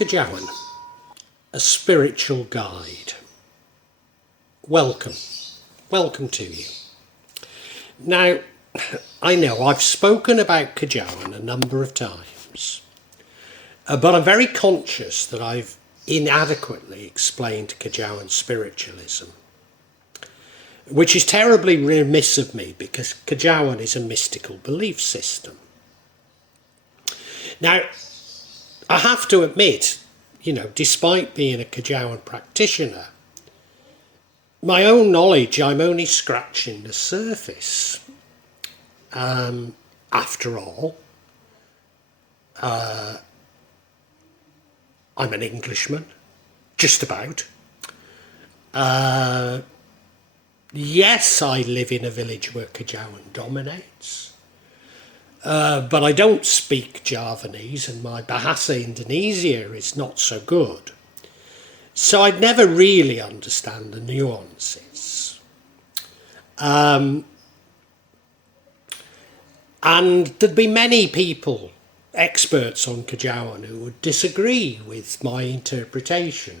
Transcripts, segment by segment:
Kejawen, a spiritual guide. Welcome to you. Now, I know I've spoken about Kejawen a number of times, but I'm very conscious that I've inadequately explained Kejawen spiritualism, which is terribly remiss of me because Kejawen is a mystical belief system. Now, I have to admit, despite being a Kejawen practitioner, my own knowledge, I'm only scratching the surface. After all, I'm an Englishman, just about. Yes, I live in a village where Kejawen dominates. But I don't speak Javanese and my Bahasa Indonesia is not so good. So I'd never really understand the nuances. And there'd be many people, experts on Kejawen, who would disagree with my interpretation.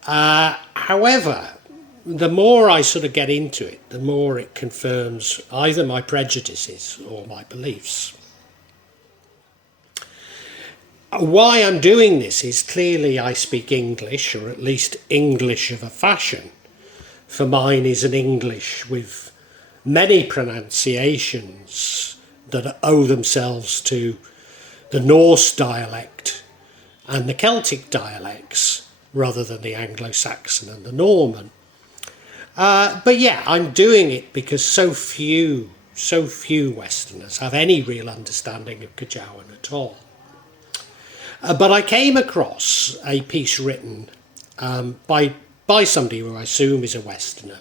However, the more I sort of get into it, the more it confirms either my prejudices or my beliefs. Why I'm doing this is clearly I speak English, or at least English of a fashion. For mine is an English with many pronunciations that owe themselves to the Norse dialect and the Celtic dialects rather than the Anglo-Saxon and the Norman. But yeah, I'm doing it because so few Westerners have any real understanding of Kejawen at all. But I came across a piece written by somebody who I assume is a Westerner.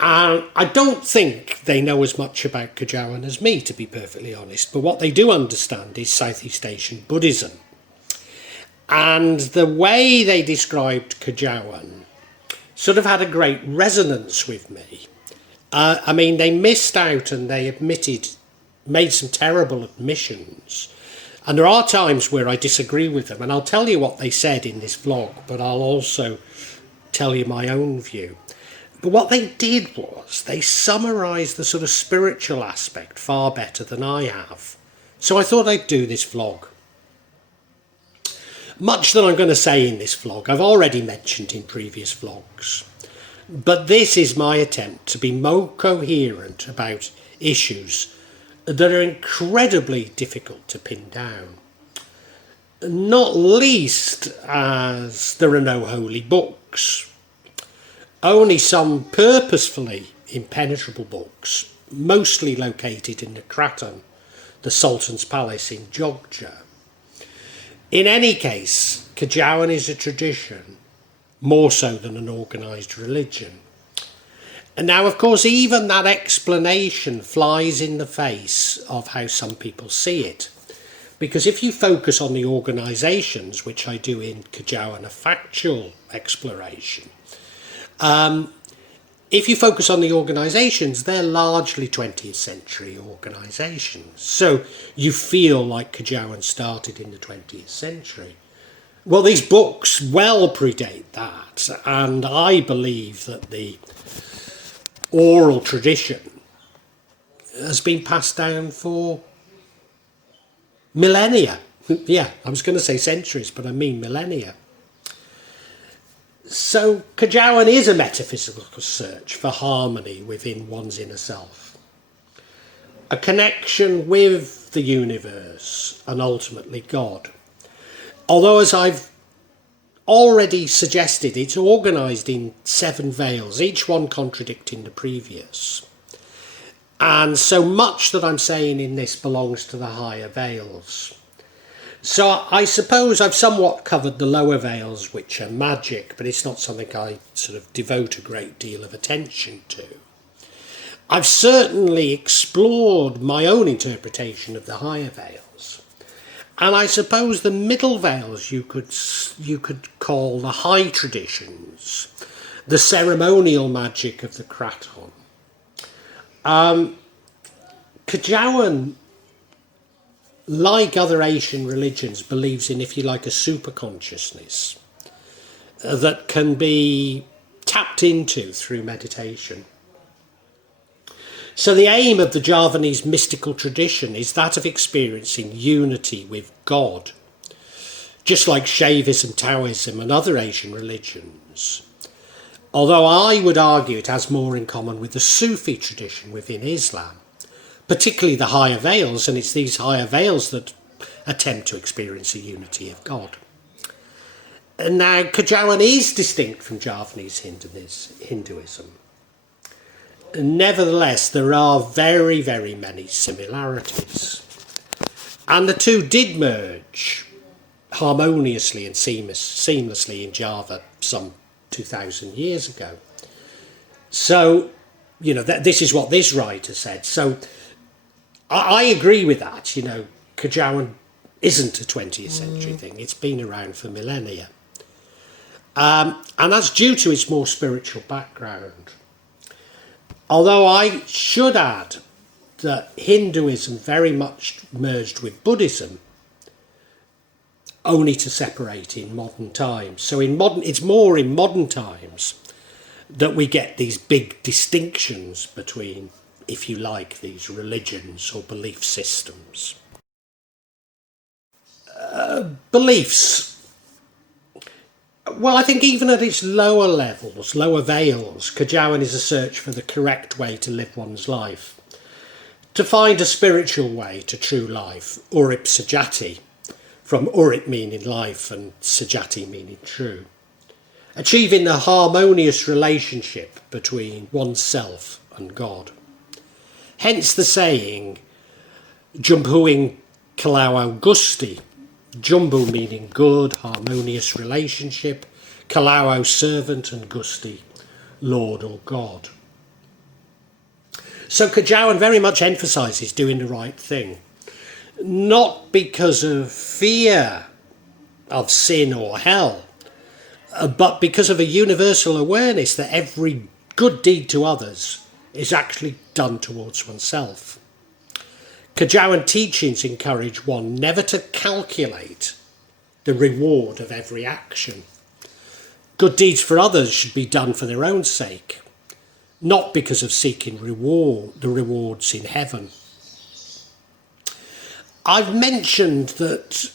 And I don't think they know as much about Kejawen as me, to be perfectly honest. But what they do understand is Southeast Asian Buddhism. And the way they described Kejawen sort of had a great resonance with me. They missed out and they made some terrible admissions. And there are times where I disagree with them. And I'll tell you what they said in this vlog, but I'll also tell you my own view. But what they did was they summarised the sort of spiritual aspect far better than I have. So I thought I'd do this vlog. Much that I'm going to say in this vlog I've already mentioned in previous vlogs, but this is my attempt to be more coherent about issues that are incredibly difficult to pin down, not least as there are no holy books, only some purposefully impenetrable books, mostly located in the Kraton, the Sultan's Palace in Jogja. In any case, Kejawen is a tradition, more so than an organised religion. And now, of course, even that explanation flies in the face of how some people see it. Because if you focus on the organisations, which I do in Kejawen, a factual exploration, if you focus on the organisations, they're largely 20th century organisations. So you feel like Kejawen started in the 20th century. Well, these books well predate that. And I believe that the oral tradition has been passed down for millennia. Yeah, I was going to say centuries, but I mean millennia. So Kejawen is a metaphysical search for harmony within one's inner self, a connection with the universe and ultimately God. Although, as I've already suggested, it's organised in 7 veils, each one contradicting the previous. And so much that I'm saying in this belongs to the higher veils. So I suppose I've somewhat covered the lower veils, which are magic, but it's not something I sort of devote a great deal of attention to. I've certainly explored my own interpretation of the higher veils. And I suppose the middle veils you could call the high traditions, the ceremonial magic of the Kraton. Kejawen like other Asian religions, believes in, if you like, a super consciousness that can be tapped into through meditation. So the aim of the Javanese mystical tradition is that of experiencing unity with God, just like Shaivism, Taoism and other Asian religions. Although I would argue it has more in common with the Sufi tradition within Islam, particularly the higher veils, and it's these higher veils that attempt to experience a unity of God. And now, Kejawen is distinct from Javanese Hinduism. Nevertheless, there are very, very many similarities. And the two did merge harmoniously and seamlessly in Java some 2,000 years ago. So, you know, this is what this writer said. So I agree with that. You know, Kejawen isn't a 20th century thing. It's been around for millennia. And that's due to its more spiritual background. Although I should add that Hinduism very much merged with Buddhism, only to separate in modern times. So it's more in modern times that we get these big distinctions between, if you like, these religions or belief systems. Beliefs. Well, I think even at its lower levels, lower veils, Kejawen is a search for the correct way to live one's life. To find a spiritual way to true life, Urip Sajati, from Urip meaning life and Sajati meaning true. Achieving a harmonious relationship between oneself and God. Hence the saying, Jumbuing Kalau Gusti, Jumbu meaning good, harmonious relationship, Kalau servant and Gusti, Lord or God. So Kejawen very much emphasises doing the right thing. Not because of fear of sin or hell, but because of a universal awareness that every good deed to others is actually done towards oneself. Kejawen teachings encourage one never to calculate the reward of every action. Good deeds for others should be done for their own sake, not because of seeking the rewards in heaven. I've mentioned that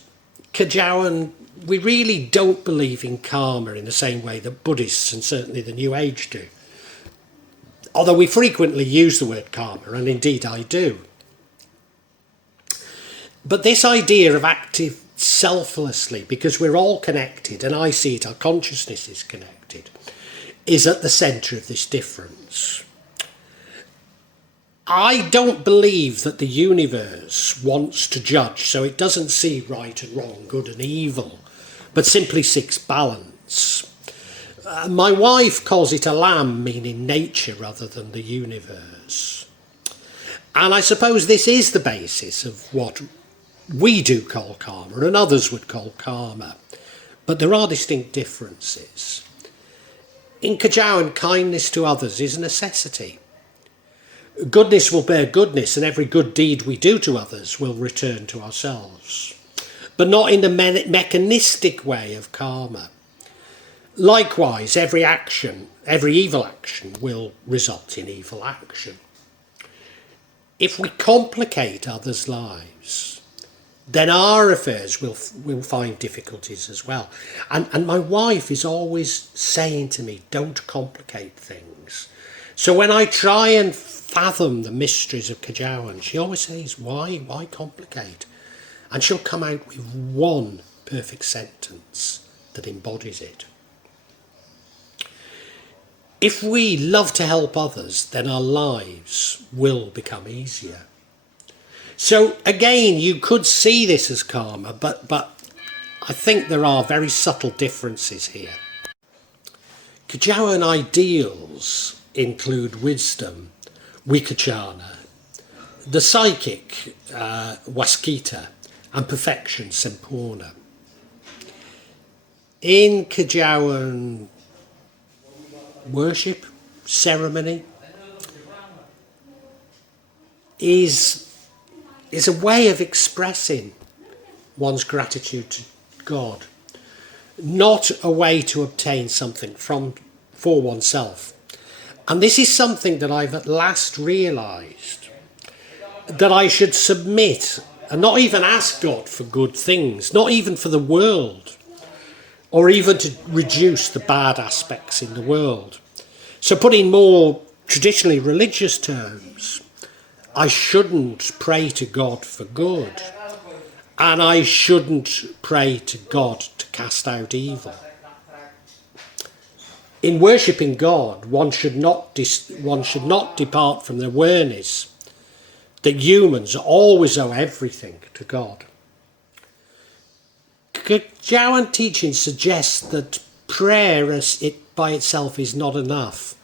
Kejawen, we really don't believe in karma in the same way that Buddhists and certainly the New Age do. Although we frequently use the word karma, and indeed I do. But this idea of acting selflessly, because we're all connected, and I see it, our consciousness is connected, is at the centre of this difference. I don't believe that the universe wants to judge, so it doesn't see right and wrong, good and evil, but simply seeks balance. My wife calls it alam, meaning nature rather than the universe. And I suppose this is the basis of what we do call karma and others would call karma. But there are distinct differences. In Kejawen, kindness to others is a necessity. Goodness will bear goodness, and every good deed we do to others will return to ourselves. But not in the mechanistic way of karma. Likewise, every evil action will result in evil action. If we complicate others' lives, then our affairs will find difficulties as well. And my wife is always saying to me, don't complicate things. So when I try and fathom the mysteries of Kejawen, she always says, why complicate? And she'll come out with one perfect sentence that embodies it. If we love to help others, then our lives will become easier. So again, you could see this as karma, but I think there are very subtle differences here. Kejawen ideals include wisdom, Wikachana, the psychic, Waskita, and perfection, Sempurna. In Kejawen worship, ceremony, is is a way of expressing one's gratitude to God, not a way to obtain something for oneself. And this is something that I've at last realised, that I should submit and not even ask God for good things, not even for the world, or even to reduce the bad aspects in the world. So put in more traditionally religious terms, I shouldn't pray to God for good, and I shouldn't pray to God to cast out evil. In worshipping God, one should not depart from the awareness that humans always owe everything to God. Kejawen teaching suggests that prayer by itself is not enough.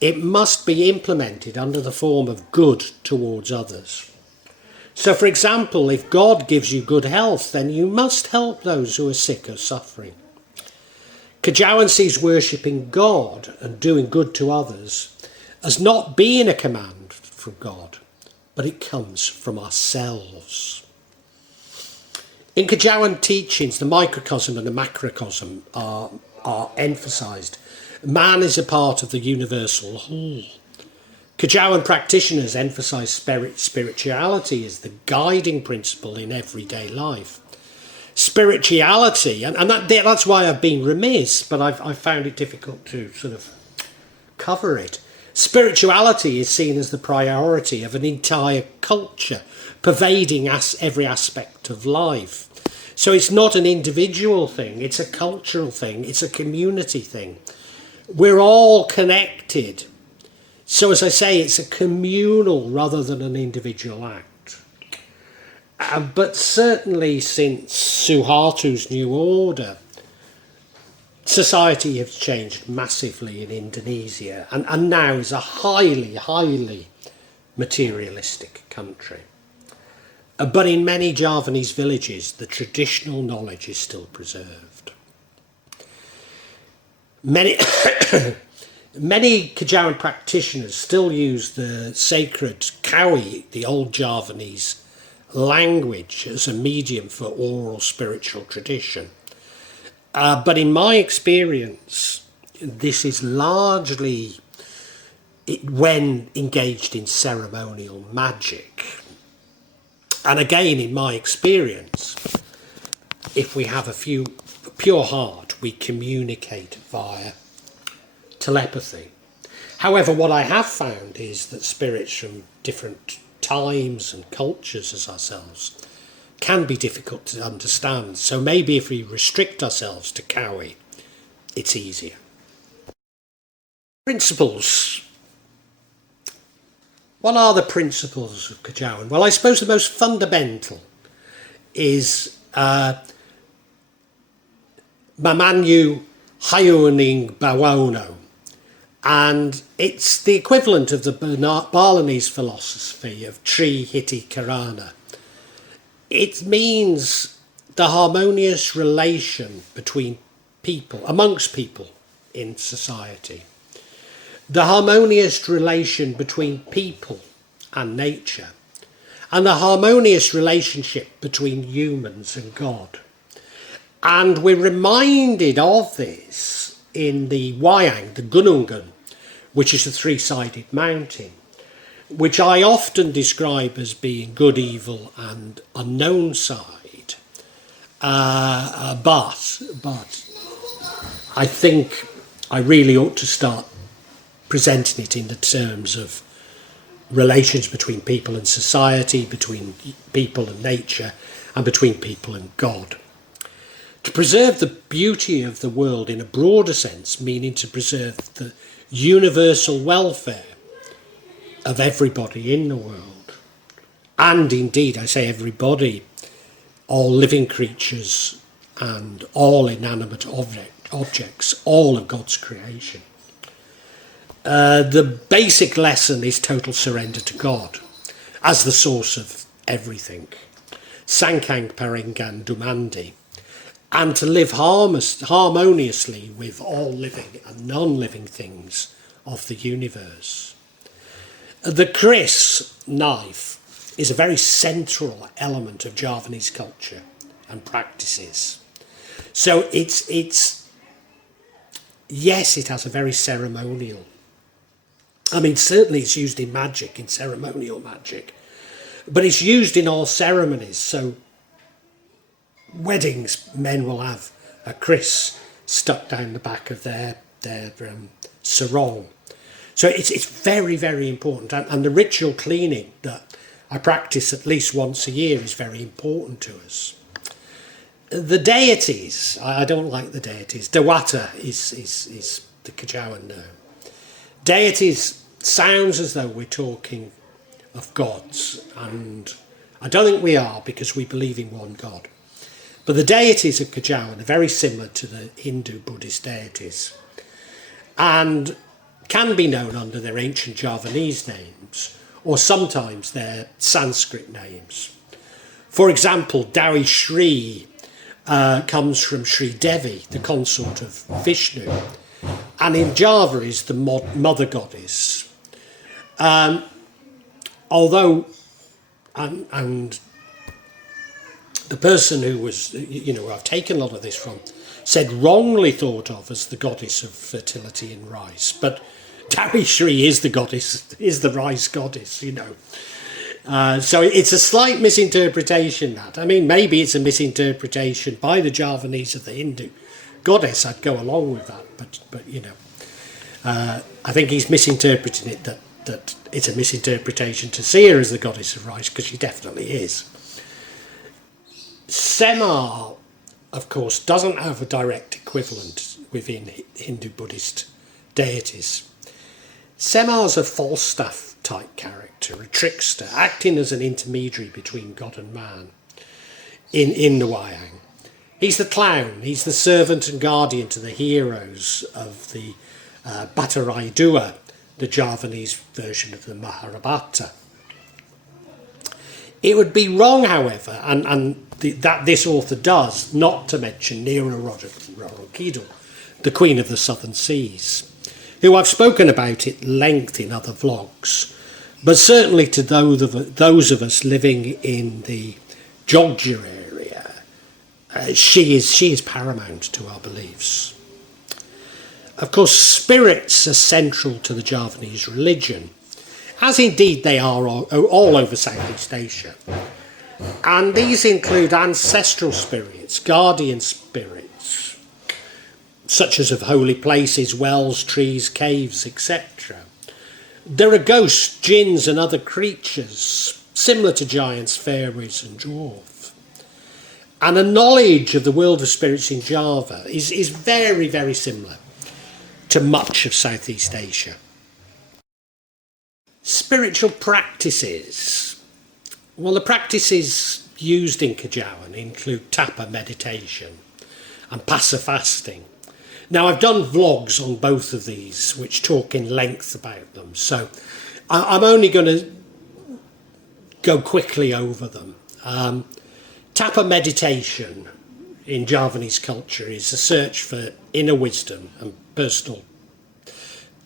It must be implemented under the form of good towards others. So, for example, if God gives you good health, then you must help those who are sick or suffering. Kejawen sees worshipping God and doing good to others as not being a command from God, but it comes from ourselves. In Kejawen teachings, the microcosm and the macrocosm are emphasised. Man is a part of the universal whole. Kejawen practitioners emphasise spirituality as the guiding principle in everyday life. Spirituality, and that's why I've been remiss, but I've found it difficult to sort of cover it. Spirituality is seen as the priority of an entire culture, pervading every aspect of life. So it's not an individual thing, it's a cultural thing, it's a community thing. We're all connected. So as I say, it's a communal rather than an individual act. But certainly since Suharto's New Order, society has changed massively in Indonesia and now is a highly, highly materialistic country. But in many Javanese villages, the traditional knowledge is still preserved. Many Kejawen practitioners still use the sacred kawi, the old Javanese language, as a medium for oral spiritual tradition. But in my experience, this is largely when engaged in ceremonial magic. And again, in my experience, if we have a pure heart, we communicate via telepathy. However, what I have found is that spirits from different times and cultures as ourselves can be difficult to understand. So maybe if we restrict ourselves to kawi, it's easier. Principles. What are the principles of Kejawen? Well, I suppose the most fundamental is Mamayu Hayuning Bawono. And it's the equivalent of the Balinese philosophy of Tri Hiti Karana. It means the harmonious relation between people, amongst people in society. The harmonious relation between people and nature. And the harmonious relationship between humans and God. And we're reminded of this in the Wayang, the Gunungan, which is a three-sided mountain, which I often describe as being good, evil and unknown side. But I think I really ought to start presenting it in the terms of relations between people and society, between people and nature, and between people and God. To preserve the beauty of the world in a broader sense, meaning to preserve the universal welfare of everybody in the world. And indeed, I say everybody, all living creatures and all inanimate objects, all of God's creation. The basic lesson is total surrender to God as the source of everything. Sankang Parengan Dumandi. And to live harmoniously with all living and non-living things of the universe. The kris knife is a very central element of Javanese culture and practices. So yes, it has a very ceremonial. I mean, certainly it's used in magic, in ceremonial magic, but it's used in all ceremonies. So weddings, men will have a kris stuck down the back of their sarong. So it's very, very important. And the ritual cleaning that I practice at least once a year is very important to us. The deities, I don't like the deities. Dewata is the Kejawen now. Deities sounds as though we're talking of gods, and I don't think we are, because we believe in one God. But the deities of Kejawen are very similar to the Hindu Buddhist deities, and can be known under their ancient Javanese names, or sometimes their Sanskrit names. For example, Dawi Shri comes from Sri Devi, the consort of Vishnu, and in Java is the mother goddess. Although, and the person who was, I've taken a lot of this from, said wrongly thought of as the goddess of fertility and rice, but Dawi Shri is the goddess, is the rice goddess, So it's a slight misinterpretation, that. I mean, maybe it's a misinterpretation by the Javanese of the Hindu goddess. I'd go along with that, but I think he's misinterpreting it, that it's a misinterpretation to see her as the goddess of rice, because she definitely is. Semar, of course, doesn't have a direct equivalent within Hindu Buddhist deities. Semar's a Falstaff type character, a trickster, acting as an intermediary between God and man in the Wayang. He's the clown, he's the servant and guardian to the heroes of the Bhattacharya, the Javanese version of the Mahabharata. It would be wrong, however, that this author does, not to mention Nira Rodriguez, the Queen of the Southern Seas, who I've spoken about at length in other vlogs, but certainly to those of us living in the Jogja area, she is paramount to our beliefs. Of course, spirits are central to the Javanese religion, as indeed they are all over Southeast Asia. And these include ancestral spirits, guardian spirits, such as of holy places, wells, trees, caves, etc. There are ghosts, jinns and other creatures, similar to giants, fairies and dwarves. And a knowledge of the world of spirits in Java is very, very similar to much of Southeast Asia. Spiritual practices. Well, the practices used in Kejawen include tapa meditation and pasa fasting. Now, I've done vlogs on both of these which talk in length about them, so I'm only going to go quickly over them. Tapa meditation in Javanese culture is a search for inner wisdom and personal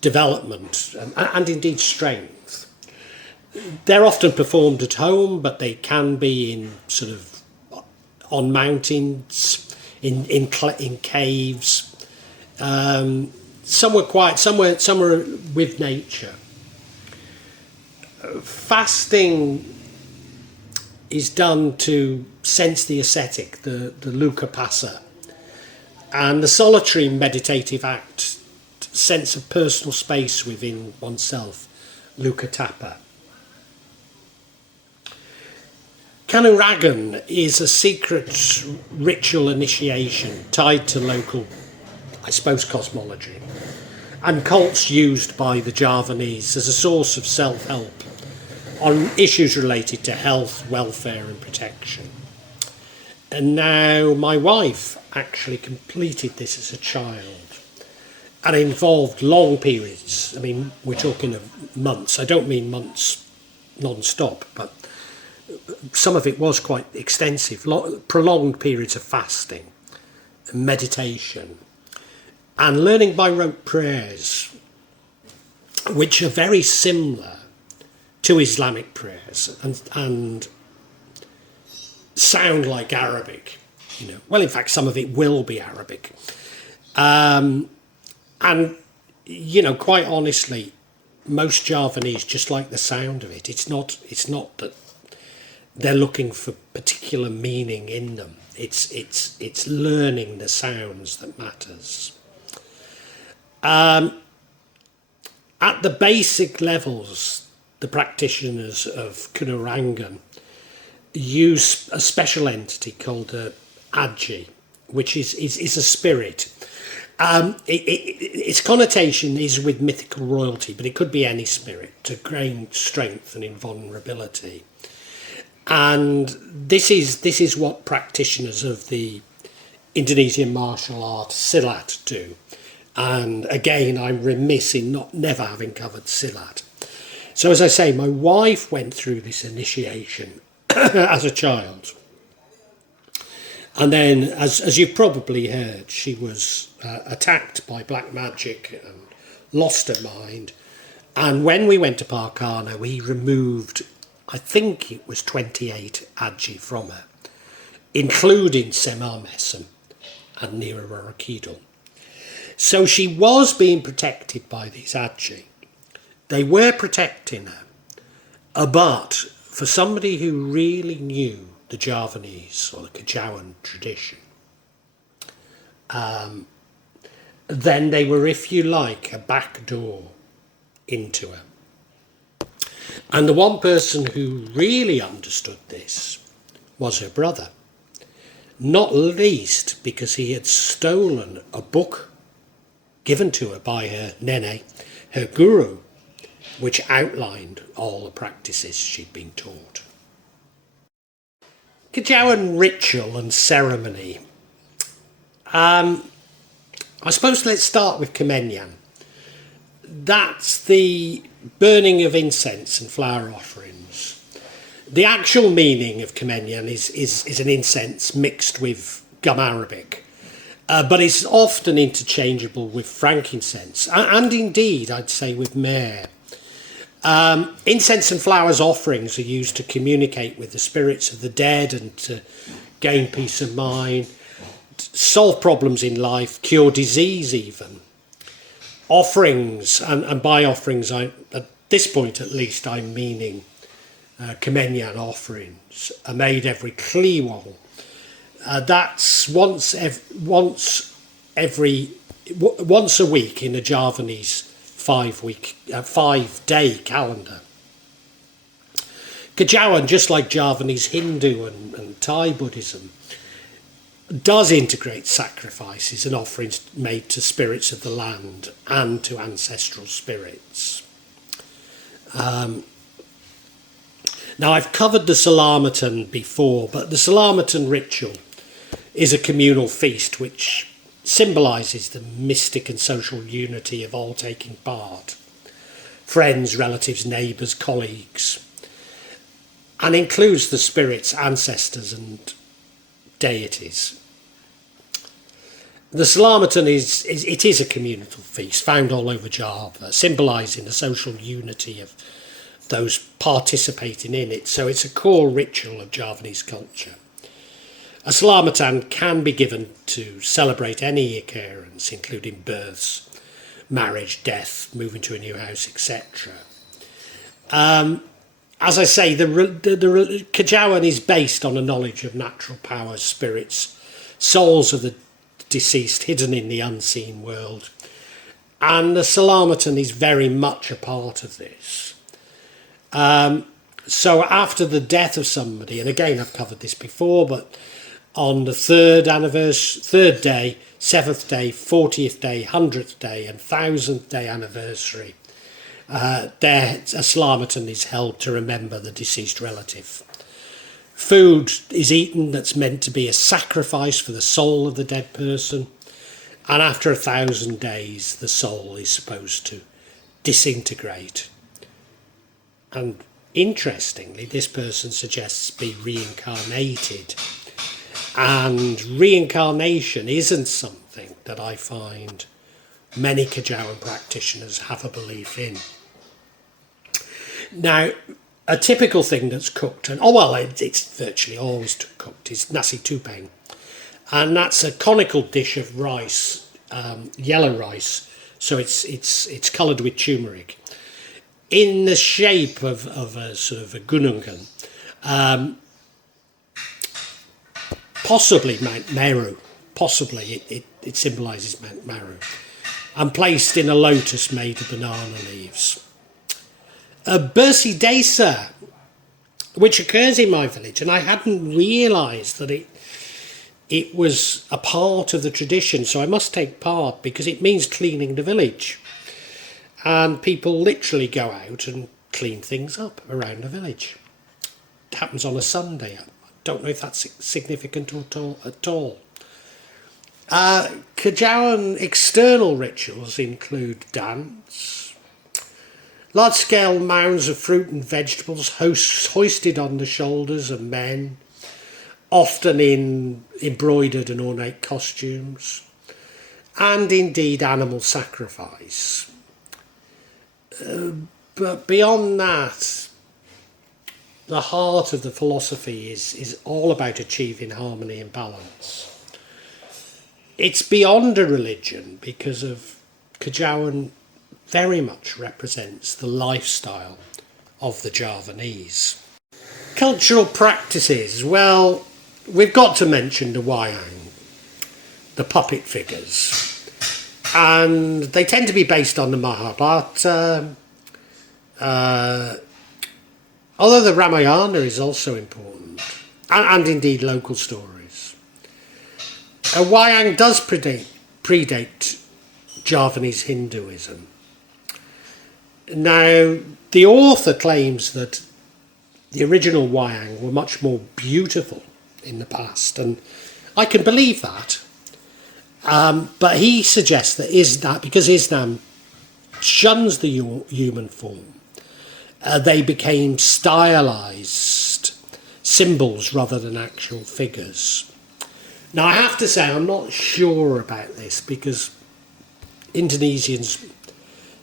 development and indeed strength. They're often performed at home, but they can be in sort of on mountains, in caves. Some were quiet, some were with nature. Fasting is done to sense the ascetic, the lukapasa, and the solitary meditative act, sense of personal space within oneself, lukatapa. Kanuragan is a secret ritual initiation tied to local, I suppose, cosmology, and cults used by the Javanese as a source of self-help on issues related to health, welfare and protection. And now my wife actually completed this as a child, and it involved long periods. I mean, we're talking of months. I don't mean months non-stop, but some of it was quite extensive, prolonged periods of fasting, meditation, and learning by rote prayers, which are very similar to Islamic prayers and sound like Arabic. Well, in fact, some of it will be Arabic. And, quite honestly, most Javanese just like the sound of it. It's not that they're looking for particular meaning in them. It's learning the sounds that matters. At the basic levels, the practitioners of Kunurangan use a special entity called a Aji, which is a spirit. Its connotation is with mythical royalty, but it could be any spirit to gain strength and invulnerability. And this is what practitioners of the Indonesian martial art Silat do. And again, I'm remiss in never having covered Silat. So as I say, my wife went through this initiation as a child. And then, as you've probably heard, she was attacked by black magic and lost her mind. And when we went to Parkana, we removed, I think it was 28 Aji from her, including Semar Mesem and Nira Rakidal. So she was being protected by these Aji. They were protecting her. But for somebody who really knew the Javanese or the Kejawen tradition, then they were, if you like, a back door into her. And the one person who really understood this was her brother, not least because he had stolen a book given to her by her nene, her guru, which outlined all the practices she'd been taught. Kejawen ritual and ceremony. I suppose let's start with Kemenyan. That's the burning of incense and flower offerings. The actual meaning of Kemenyan is an incense mixed with gum arabic, but it's often interchangeable with frankincense, and indeed, I'd say, with myrrh. Incense and flowers offerings are used to communicate with the spirits of the dead and to gain peace of mind, solve problems in life, cure disease even. Offerings, and by offerings, at this point at least, I'm meaning Kemenyan offerings, are made every Kliwon. That's once a week in a Javanese 5-day calendar. Kejawen, just like Javanese Hindu and Thai Buddhism, does integrate sacrifices and offerings made to spirits of the land and to ancestral spirits. Now, I've covered the Selamatan before, but the Selamatan ritual is a communal feast which symbolises the mystic and social unity of all taking part, friends, relatives, neighbours, colleagues, and includes the spirits, ancestors and deities. The Selamatan is a communal feast found all over Java, symbolising the social unity of those participating in it. So it's a core ritual of Javanese culture. A Selamatan can be given to celebrate any occurrence, including births, marriage, death, moving to a new house, etc. As I say, the Kejawen is based on a knowledge of natural powers, spirits, souls of the deceased hidden in the unseen world. And the Selamatan is very much a part of this. So after the death of somebody, and again I've covered this before, but on the third day, 7th day, 40th day, 100th day and 1000th day anniversary, a Selamatan is held to remember the deceased relative. Food is eaten that's meant to be a sacrifice for the soul of the dead person, and after 1000 days the soul is supposed to disintegrate. And interestingly, this person suggests be reincarnated, and reincarnation isn't something that I find many Kejawen practitioners have a belief in. Now, a typical thing that's cooked, and it's virtually always cooked, is nasi tupeng. And that's a conical dish of rice, yellow rice, so it's coloured with turmeric, in the shape of a sort of a gunungan, possibly Mount Meru, possibly it symbolises Mount Meru, and placed in a lotus made of banana leaves. Bursi Desa, which occurs in my village, and I hadn't realised that it was a part of the tradition, so I must take part because it means cleaning the village. And people literally go out and clean things up around the village. It happens on a Sunday. I don't know if that's significant at all. Kejawen external rituals include dance, large-scale mounds of fruit and vegetables hoisted on the shoulders of men, often in embroidered and ornate costumes, and indeed animal sacrifice. But beyond that, the heart of the philosophy is all about achieving harmony and balance. It's beyond a religion because of Kejawen very much represents the lifestyle of the Javanese. Cultural practices, well, we've got to mention the wayang, the puppet figures. And they tend to be based on the Mahabharata, although the Ramayana is also important, and indeed local stories. Wayang does predate Javanese Hinduism. Now, the author claims that the original wayang were much more beautiful in the past, and I can believe that. But he suggests that because Islam shuns the human form, they became stylized symbols rather than actual figures. Now, I have to say I'm not sure about this because Indonesians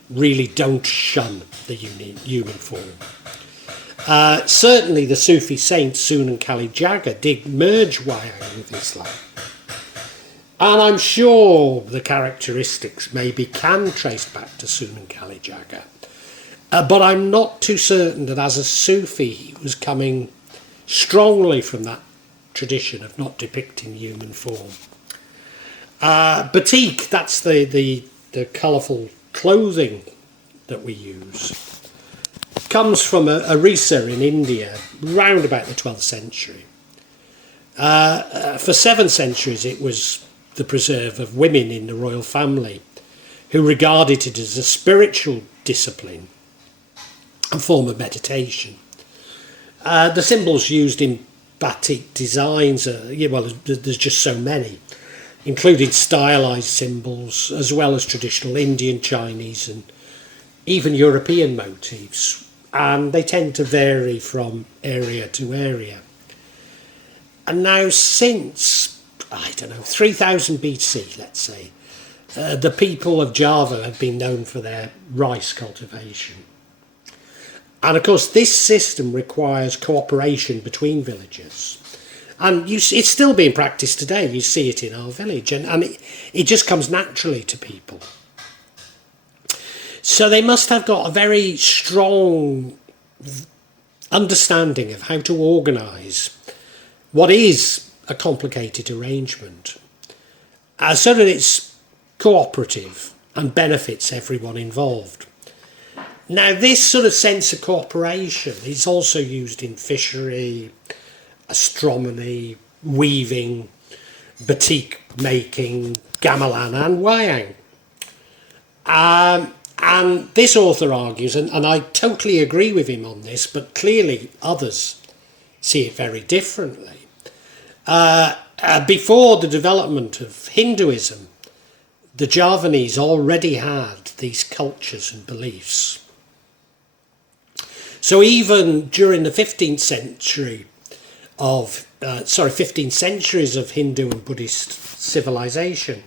really don't shun the human form. Certainly the Sufi saints Sunan Kalijaga did merge wayang with Islam. And I'm sure the characteristics maybe can trace back to Sunan Kalijaga. But I'm not too certain that as a Sufi he was coming strongly from that tradition of not depicting human form. Batik, that's the colourful clothing that we use, comes from a risa in India round about the 12th century. For 7 centuries it was the preserve of women in the royal family who regarded it as a spiritual discipline and form of meditation. The symbols used in batik designs there's just so many, including stylized symbols as well as traditional Indian, Chinese and even European motifs, and they tend to vary from area to area. And now since 3000 BC, let's say, the people of Java have been known for their rice cultivation. And of course this system requires cooperation between villagers. And it's still being practiced today. You see it in our village, and it just comes naturally to people. So they must have got a very strong understanding of how to organise what is a complicated arrangement, so that it's cooperative and benefits everyone involved. Now, this sort of sense of cooperation is also used in fishery, astronomy, weaving, batik making, gamelan and wayang. And this author argues, and I totally agree with him on this, but clearly others see it very differently. Before the development of Hinduism, the Javanese already had these cultures and beliefs. So even during the 15th centuries of Hindu and Buddhist civilization,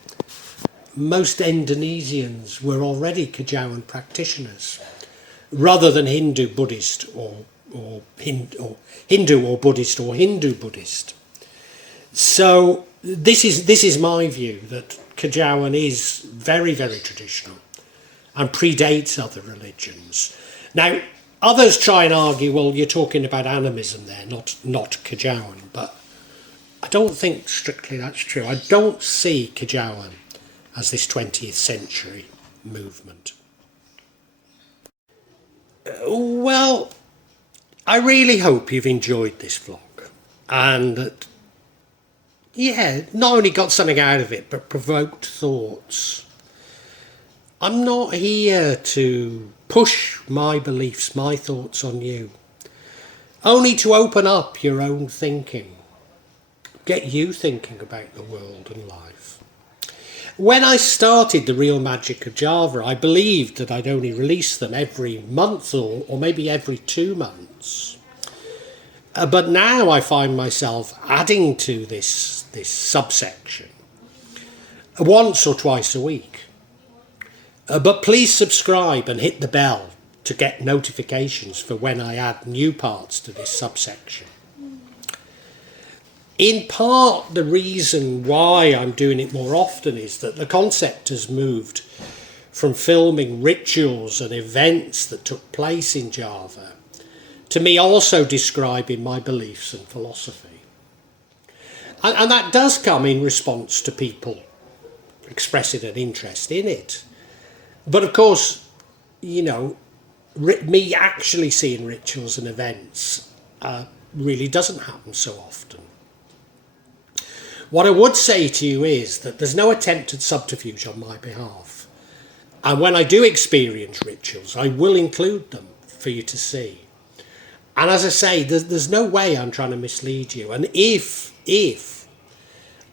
most Indonesians were already Kejawen practitioners. rather than Hindu, Buddhist, or Hindu or Buddhist or Hindu Buddhist. So this is my view, that Kejawen is very, very traditional and predates other religions. Now, others try and argue, well, you're talking about animism there, not Kejawen, but I don't think strictly that's true. I don't see Kejawen as this 20th century movement. Well, I really hope you've enjoyed this vlog, and that, yeah, not only got something out of it, but provoked thoughts. I'm not here to push my beliefs, my thoughts on you, only to open up your own thinking, get you thinking about the world and life. When I started The Real Magic of Java, I believed that I'd only release them every month or maybe every 2 months. But now I find myself adding to this subsection once or twice a week. But please subscribe and hit the bell to get notifications for when I add new parts to this subsection. In part, the reason why I'm doing it more often is that the concept has moved from filming rituals and events that took place in Java to me also describing my beliefs and philosophy. And that does come in response to people expressing an interest in it. But of course, you know, me actually seeing rituals and events really doesn't happen so often. What I would say to you is that there's no attempt at subterfuge on my behalf. And when I do experience rituals, I will include them for you to see. And as I say, there's no way I'm trying to mislead you. And if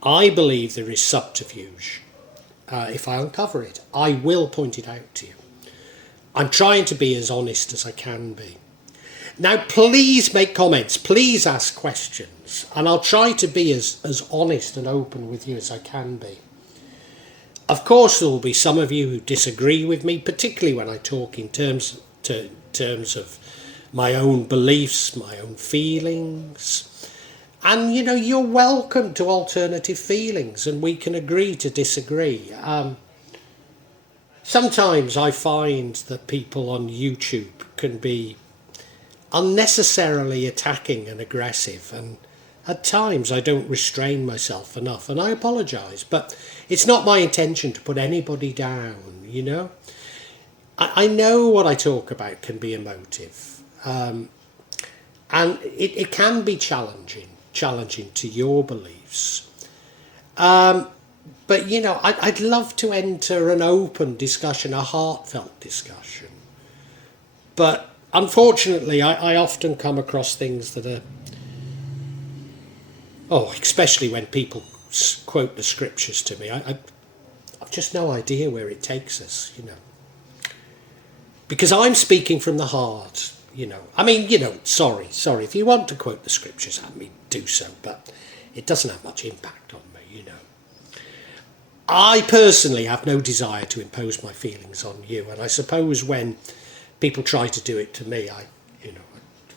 I believe there is subterfuge, if I uncover it, I will point it out to you. I'm trying to be as honest as I can be. Now, please make comments, please ask questions, and I'll try to be as honest and open with you as I can be. Of course, there will be some of you who disagree with me, particularly when I talk in terms of my own beliefs, my own feelings. And, you know, you're welcome to alternative feelings, and we can agree to disagree. Sometimes I find that people on YouTube can be unnecessarily attacking and aggressive, and at times I don't restrain myself enough, and I apologise, but it's not my intention to put anybody down, you know. I know what I talk about can be emotive, and it can be challenging to your beliefs. But, you know, I'd love to enter an open discussion, a heartfelt discussion. But unfortunately, I often come across things that are, especially when people quote the scriptures to me, I've just no idea where it takes us, you know. Because I'm speaking from the heart, you know. I mean, you know, sorry, if you want to quote the scriptures at me, do so, but it doesn't have much impact on me, you know. I personally have no desire to impose my feelings on you, and I suppose when people try to do it to me,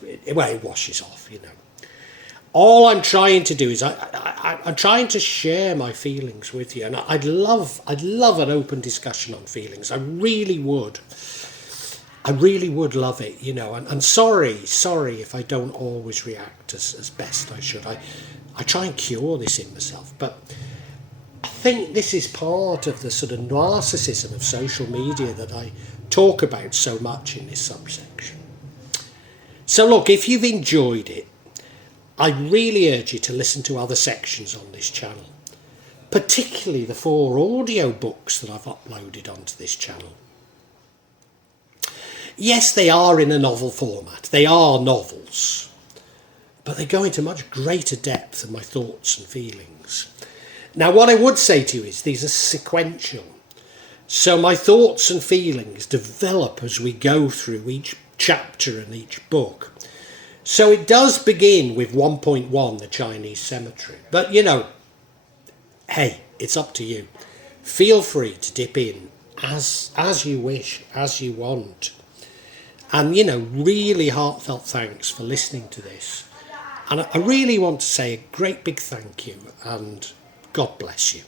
it washes off, you know. All I'm trying to do is I'm trying to share my feelings with you, and I'd love an open discussion on feelings. I really would love it, you know. And sorry if I don't always react as best I should. I try and cure this in myself, but I think this is part of the sort of narcissism of social media that I talk about so much in this subsection. So look, if you've enjoyed it, I really urge you to listen to other sections on this channel, particularly the 4 audio books that I've uploaded onto this channel. Yes, they are in a novel format. They are novels, but they go into much greater depth than my thoughts and feelings. Now, what I would say to you is these are sequential. So my thoughts and feelings develop as we go through each chapter and each book. So it does begin with 1.1, the Chinese cemetery. But, you know, hey, it's up to you. Feel free to dip in as you wish, as you want. And, you know, really heartfelt thanks for listening to this. And I really want to say a great big thank you and God bless you.